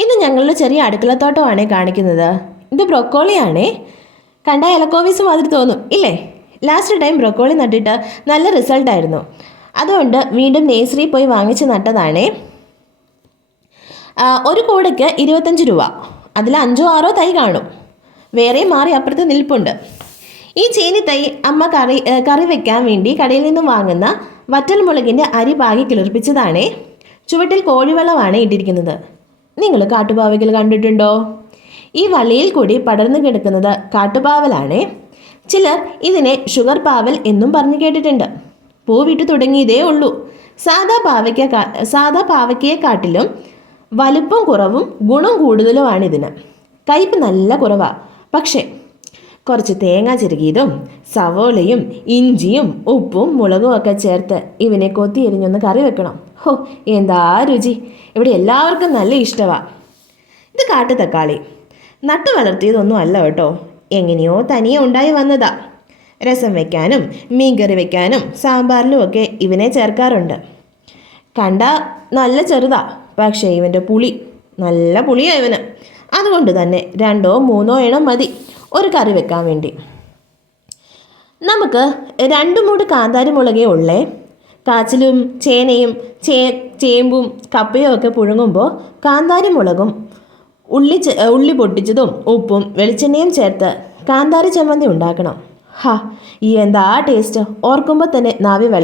ഇന്ന് ഞങ്ങളുടെ ചെറിയ അടുക്കളത്തോട്ടമാണ് കാണിക്കുന്നത്. ഇത് ബ്രൊക്കോളിയാണേ. കണ്ട ഇലക്കോവീസ് മാതിരി തോന്നും ഇല്ലേ? ലാസ്റ്റ് ടൈം ബ്രൊക്കോളി നട്ടിട്ട് നല്ല റിസൾട്ടായിരുന്നു. അതുകൊണ്ട് വീണ്ടും നേഴ്സറി പോയി വാങ്ങിച്ച് നട്ടതാണേ. ഒരു കൂടയ്ക്ക് 25 രൂപ. അതിൽ 5-6 തൈ കാണും. വേറെ മാറി അപ്പുറത്ത് നിൽപ്പുണ്ട്. ഈ ചീനി തൈ അമ്മ കറി വെക്കാൻ വേണ്ടി കടയിൽ നിന്നും വാങ്ങുന്ന വറ്റൽമുളകിൻ്റെ അരി പാകി കിളിർപ്പിച്ചതാണേ. ചുവട്ടിൽ കോഴിവെള്ളമാണ് ഇട്ടിരിക്കുന്നത്. നിങ്ങൾ കാട്ടുപാവയ്ക്കൽ കണ്ടിട്ടുണ്ടോ? ഈ വള്ളിയിൽ കൂടി പടർന്നു കിടക്കുന്നത് കാട്ടുപാവലാണേ. ചിലർ ഇതിനെ ഷുഗർ പാവൽ എന്നും പറഞ്ഞു കേട്ടിട്ടുണ്ട്. പൂവിട്ട് തുടങ്ങിയതേ ഉള്ളൂ. സാധാ പാവയ്ക്കയെക്കാട്ടിലും വലുപ്പം കുറവും ഗുണം കൂടുതലുമാണ് ഇതിന്. കയ്പ് നല്ല കുറവാണ്. പക്ഷേ കുറച്ച് തേങ്ങ ചിരകിയതും സവോളയും ഇഞ്ചിയും ഉപ്പും മുളകും ഒക്കെ ചേർത്ത് ഇവനെ കൊത്തി എരിഞ്ഞൊന്ന് കറി വെക്കണം. ഹോ, എന്താ രുചി! ഇവിടെ എല്ലാവർക്കും നല്ല ഇഷ്ടമാണ്. ഇത് കാട്ടുതക്കാളി. നട്ടു വളർത്തിയതൊന്നും അല്ല കേട്ടോ. എങ്ങനെയോ തനിയെ ഉണ്ടായി വന്നതാ. രസം വയ്ക്കാനും മീൻകറി വയ്ക്കാനും സാമ്പാറിലും ഒക്കെ ഇവനെ ചേർക്കാറുണ്ട്. കണ്ട നല്ല ചെറുതാ, പക്ഷേ ഇവൻ്റെ പുളി നല്ല പുളിയാണ് ഇവന്. അതുകൊണ്ട് തന്നെ 2-3 എണ്ണം മതി ഒരു കറി വെക്കാൻ വേണ്ടി. നമുക്ക് 2 മൂട് കാന്താരി മുളകേ ഉള്ളേ. കാച്ചിലും ചേനയും ചേമ്പും കപ്പയും ഒക്കെ പുഴുങ്ങുമ്പോൾ കാന്താരി മുളകും ഉള്ളി പൊട്ടിച്ചതും ഉപ്പും വെളിച്ചെണ്ണയും ചേർത്ത് കാന്താരി ചമ്മന്തി ഉണ്ടാക്കണം. ഹാ, എന്താ ടേസ്റ്റ്! ഓർക്കുമ്പോൾ തന്നെ നാവി വെള്ളം